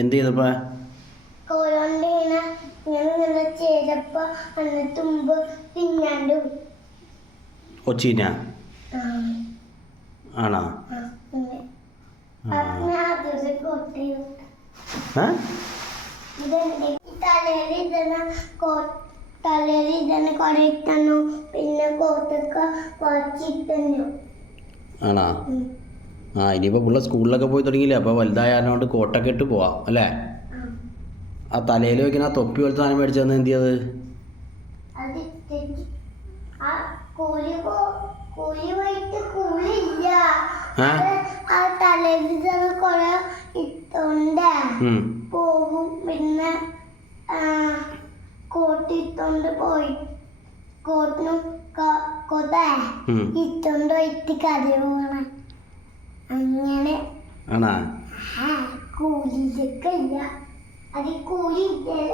എന്ത് ചെയ്തപ്പാ? കോലോണ്ട് ഇങ്ങനെ ചെയ്തപ്പോ തുമ്പ് തിന്നാണ്ട് ഒച്ചീന ആണോ? തലയിൽ കൊറേ തന്നു, പിന്നെ കോട്ടൊക്കെ വച്ചിട്ടു. ആണോ? ആ ഇനിയിപ്പോൾ പിള്ളേർ സ്കൂളിലൊക്കെ പോയി തുടങ്ങിയില്ലേ, അപ്പോൾ വലുതായതുകൊണ്ട് കോട്ടൊക്കെ ഇട്ട് പോവാം അല്ലേ? ആ തലയിൽ വെക്കുന്ന ആ തൊപ്പി പോലത്തെ സാധനം മേടിച്ചു തന്നെ എന്ത് ചെയ്തത്? കൊറേ ഇട്ടോണ്ട് പോകും, പിന്നെ കോട്ടിട്ടോണ്ട് പോയി കോട്ടിനും കൊത ഇട്ടോണ്ട് പോയിട്ട് കഥ പോകണം. അങ്ങനെ ആണോ? കൂലിയൊക്കെ ഇല്ല, അത് കൂലി ഇല്ല.